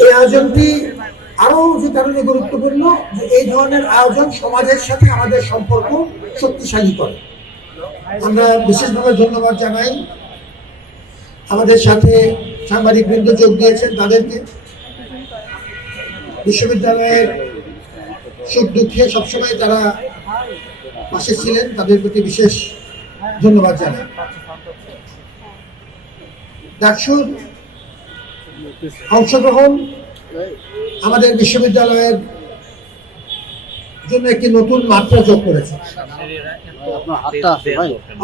এই আয়োজনটি আরো যে কারণে গুরুত্বপূর্ণ যে এই ধরনের আয়োজন সমাজের সাথে আমাদের সম্পর্ক শক্তিশালী করে। আমরা বিশেষভাবে ধন্যবাদ জানাই আমাদের সাথে সাংবাদিক বৃন্দ যোগ দিয়েছেন তাদেরকে। বিশ্ববিদ্যালয়ের সুখ দুঃখে সবসময় তারা পাশে ছিলেন, তাদের প্রতি বিশেষ ধন্যবাদ জানাই। ডাকসুর অংশগ্রহণ আমাদের বিশ্ববিদ্যালয়ের জন্য একটি নতুন মাত্রা যোগ করেছে।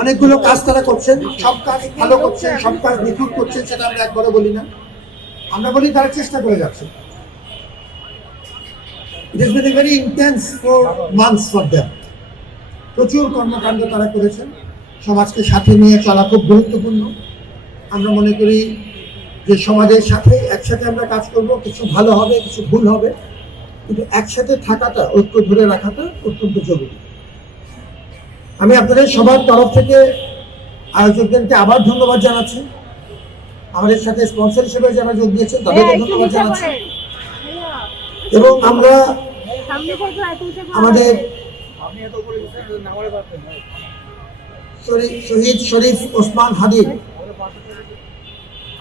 অনেকগুলো কাজ তারা করছেন, সব কাজ ভালো করছেন, সব কাজ নিখুঁত করছেন, সেটা আমরা একবারও বলি না। আমরা বলি তারা চেষ্টা করে যাচ্ছে। It has been a very intense 4 months for them. প্রচুর কর্মকাণ্ড তারা করেছেন। সমাজকে সাথে নিয়ে চলা খুব গুরুত্বপূর্ণ। আমরা মনে করি যে সমাজের সাথে একসাথে আমরা কাজ করব, কিছু ভালো হবে, কিছু ভুল হবে, কিন্তু একসাথে থাকাটা, ঐক্য ধরে রাখাটা অত্যন্ত জরুরি। আমি আপনাদের সবার তরফ থেকে আয়োজকদেরকে আবার ধন্যবাদ জানাচ্ছি। আমাদের সাথে স্পন্সর হিসেবে যারা যোগ দিয়েছেন তাদেরকে ধন্যবাদ জানাচ্ছি। এবং আমরা আমাদের শহীদ শরীফ ওসমান হাদির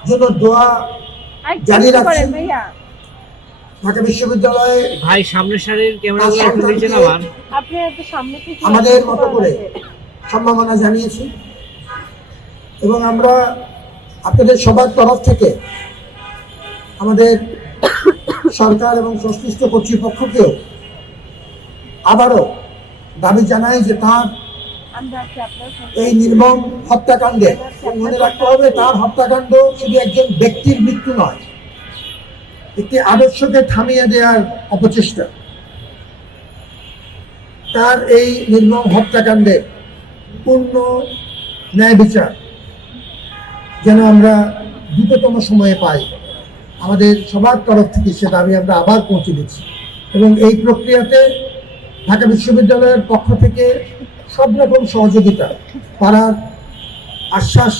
জন্য দোয়া জারি রাখছি। ঢাকা বিশ্ববিদ্যালয়ে ভাই সামনের সারির ক্যামেরাগুলো একটু নিচে নামান। আমাদের মতো করে সম্মাননা জানিয়েছি এবং আমরা আপনাদের সবার তরফ থেকে আমাদের সরকার এবং সংশ্লিষ্ট কর্তৃপক্ষকেও আবারও দাবি জানাই যে তার এই নির্মম হত্যাকাণ্ডে মনে রাখতে হবে, তার হত্যাকাণ্ড শুধু একজন ব্যক্তির মৃত্যু নয়, একটি আদর্শকে থামিয়ে দেওয়ার অপচেষ্টা। তার এই নির্মম হত্যাকাণ্ডের পূর্ণ ন্যায় বিচার যেন আমরা দ্রুততম সময়ে পাই, আমাদের সবার তরফ থেকে সে দাবি আমরা আবার পৌঁছে দিচ্ছি। এবং এই প্রক্রিয়াতে ঢাকা বিশ্ববিদ্যালয়ের পক্ষ থেকে সব রকম সহযোগিতা করার আশ্বাস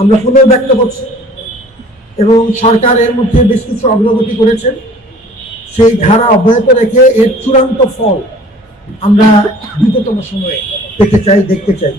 আমরা পুনর্ব্যক্ত করছি এবং সরকার এর মধ্যে বেশ কিছু অগ্রগতি করেছেন। সেই ধারা অব্যাহত রেখে এর চূড়ান্ত ফল আমরা দ্রুততম সময়ে পেতে চাই, দেখতে চাই।